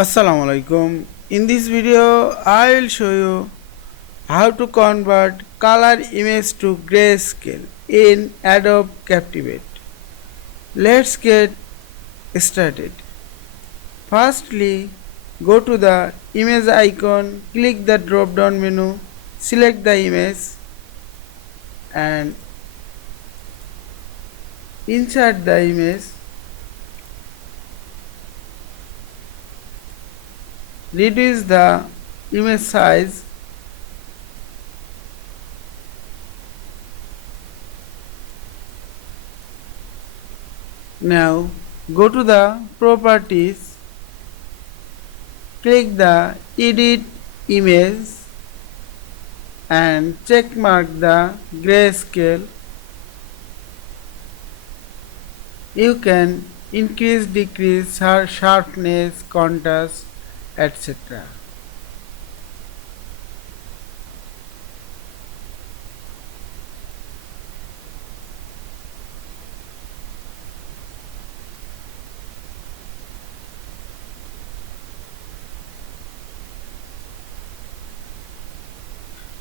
Assalamu Walaikum. In this video, I will show you how to convert color image to grayscale in Adobe Captivate. Let's get started. Firstly, go to the image icon, click the drop down menu, select the image and insert the image. Reduce the image size. Now go to the properties, click the edit image and check mark the grayscale. You can increase, decrease sharpness, contrast, etc.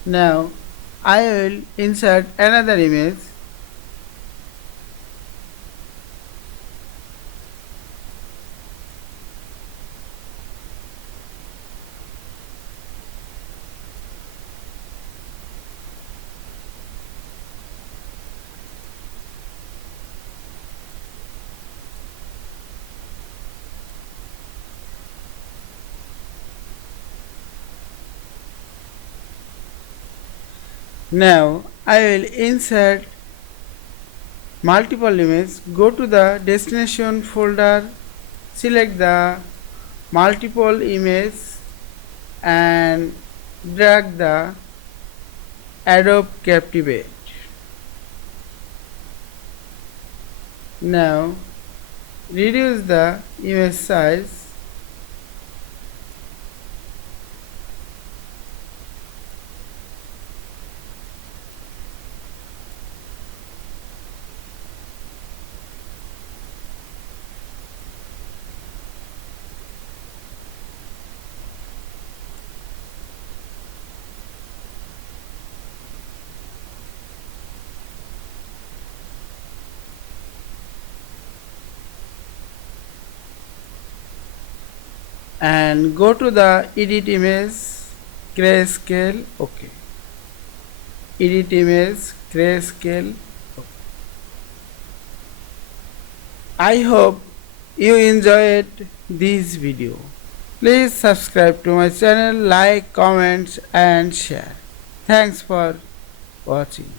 Now I will insert another image. Now I will insert multiple images. Go to the destination folder, select the multiple image and drag the Adobe Captivate. Now reduce the image size. And go to the edit image, grayscale, okay. Edit image, grayscale, okay. I hope you enjoyed this video. Please subscribe to my channel, like, comments and share. Thanks for watching.